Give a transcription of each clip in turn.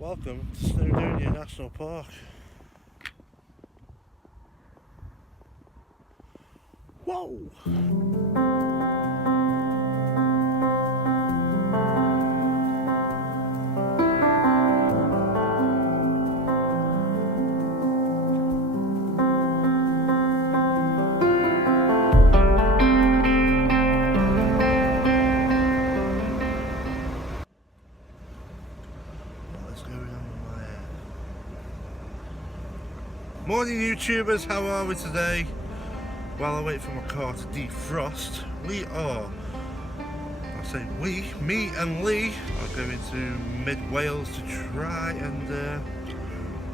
Welcome to Snowdonia National Park. Whoa! Morning YouTubers, how are we today? While I wait for my car to defrost, we are, I say we, me and Lee are going to mid-Wales to try and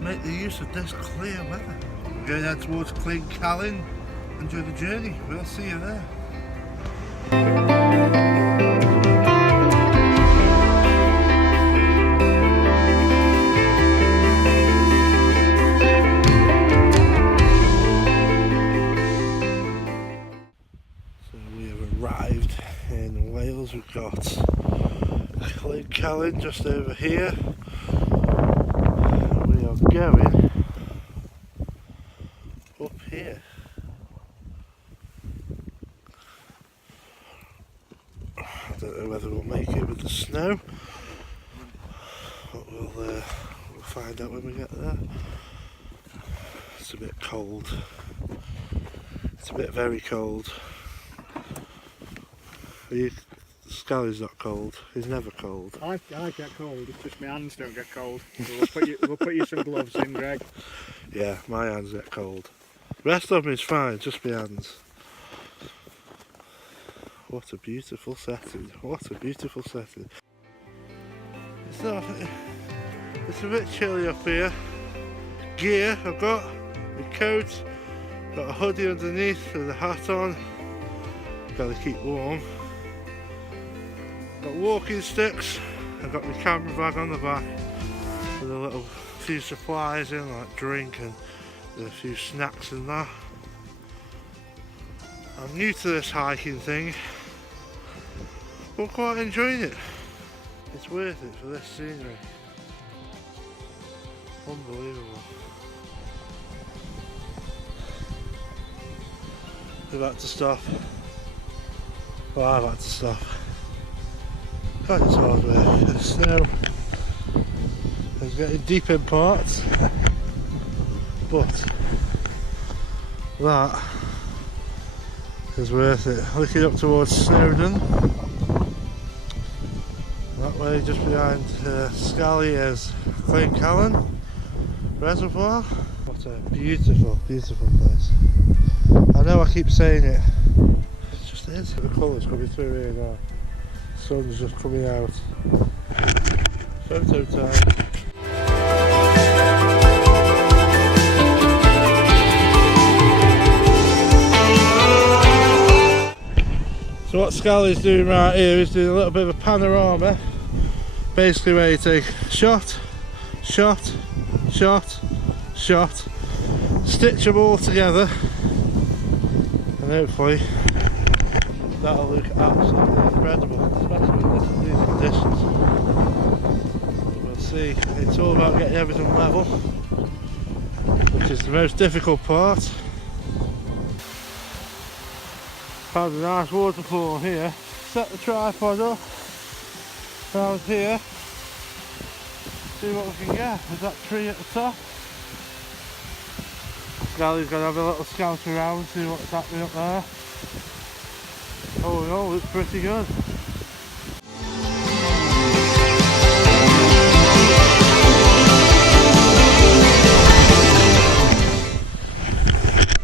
make the use of this clear weather. We're going out towards Canon. Enjoy the journey, we'll see you there. Arrived in Wales. We've got Canon just over here. We are going up here. I don't know whether we'll make it with the snow, but we'll find out when we get there. It's a bit cold. It's a bit very cold. Scally's not cold, he's never cold. I get cold, it's just my hands don't get cold. So we'll put you some gloves in, Greg. Yeah, my hands get cold. The rest of me is fine, just my hands. What a beautiful setting, what a beautiful setting. It's a bit chilly up here. Gear I've got, my coat, got a hoodie underneath with a hat on. Gotta keep warm. Got walking sticks, I've got my camera bag on the back with a little few supplies in, like drink and a few snacks and that. I'm new to this hiking thing, but I'm quite enjoying it. It's worth it for this scenery. Unbelievable. We've had to stop. Well, I've had to stop. God, it's hard work. The snow is getting deep in parts, but that is worth it. Looking up towards Snowdon, that way just behind Scally is Canon Reservoir. What a beautiful, beautiful place. I know I keep saying it, it just is. The colours coming through here now. Sun's just coming out. Photo time. So what Scally's doing right here is doing a little bit of a panorama. Basically where you take shot, shot, shot, shot, stitch them all together, and hopefully that'll look absolutely incredible, especially with these conditions. But we'll see. It's all about getting everything level, which is the most difficult part. Found a nice waterfall here. Set the tripod up around here. See what we can get with that tree at the top. Scally's going to have a little scout around, see what's happening up there. Oh no, it's pretty good.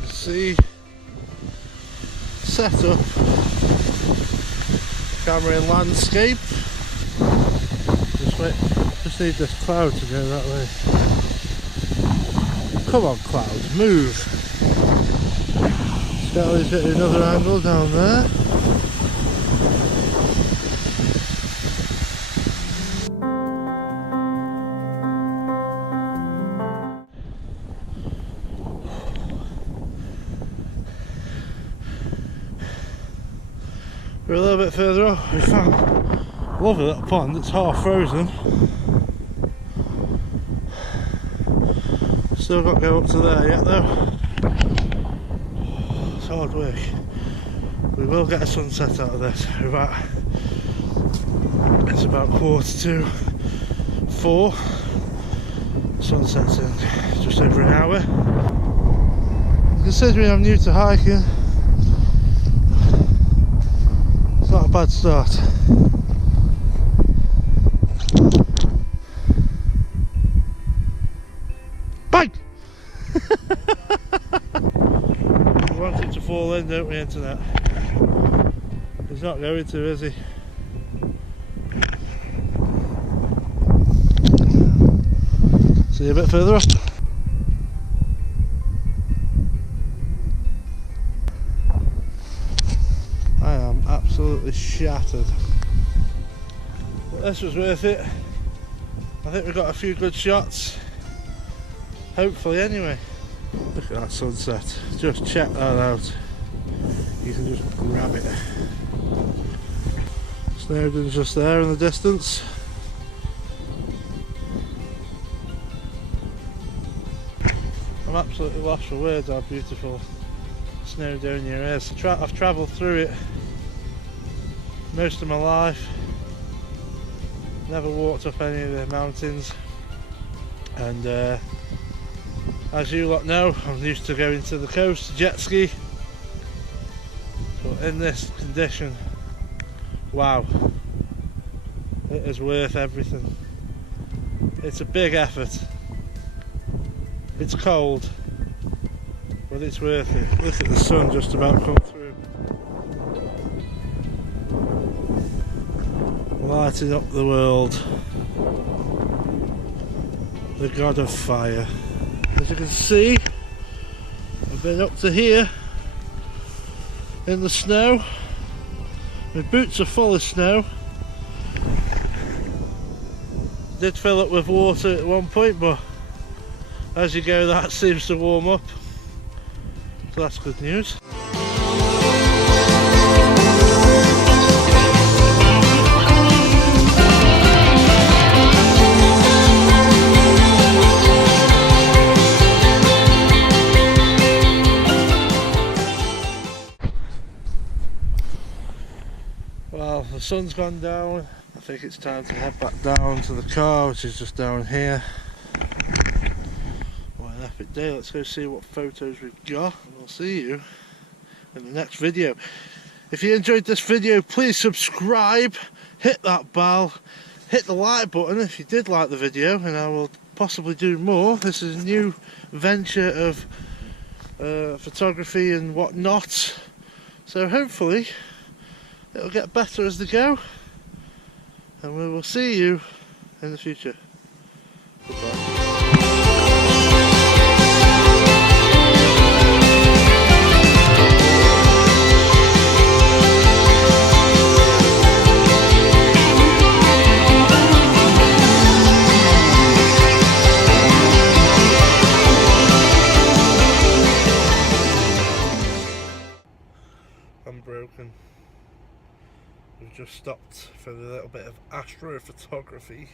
See, set up camera in landscape. Just need this cloud to go that way. Come on, clouds, move. Scally's getting another angle down there. We're a little bit further up. We found a lovely little pond that's half frozen. Still got to go up to there yet though. It's hard work. We will get a sunset out of this. It's about 3:45. Sunset's in just over an hour. Considering I'm new to hiking, it's not a bad start. Bang! We want it to fall in, don't we, internet? He's not going to, is he? See you a bit further up. I am absolutely shattered. But this was worth it. I think we got a few good shots. Hopefully anyway. Look at that sunset. Just check that out. You can just grab it. Snowdonia's just there in the distance. I'm absolutely lost for words how beautiful Snowdonia is. I've travelled through it most of my life. Never walked up any of the mountains, and as you lot know, I'm used to going to the coast to jet ski, but in this condition, wow, it is worth everything. It's a big effort. It's cold, but it's worth it. Look at the sun just about come through, lighting up the world. The god of fire. As you can see, I've been up to here in the snow. My boots are full of snow. Did fill up with water at one point, but as you go that seems to warm up, so that's good news. Well, the sun's gone down. I think it's time to head back down to the car, which is just down here. What an epic day. Let's go see what photos we've got, and we'll see you in the next video. If you enjoyed this video, please subscribe, hit that bell, hit the like button if you did like the video, and I will possibly do more. This is a new venture of photography and whatnot, so hopefully it'll get better as they go, and we will see you in the future. Goodbye. I'm broken. We've just stopped for a little bit of astrophotography.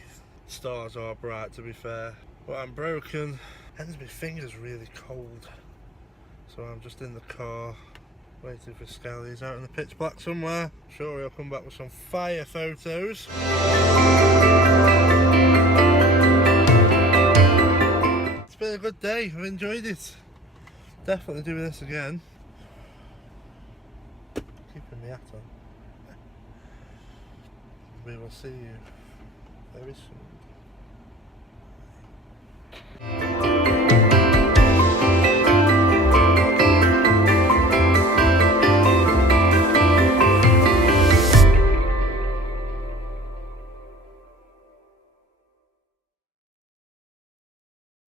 Stars are bright, to be fair, but I'm broken and my finger's really cold, so I'm just in the car waiting for Skelly. He's out in the pitch black somewhere. Sure, he'll come back with some fire photos. It's been a good day. I've enjoyed it. Definitely doing this again. Keeping my hat on. We will see you very soon.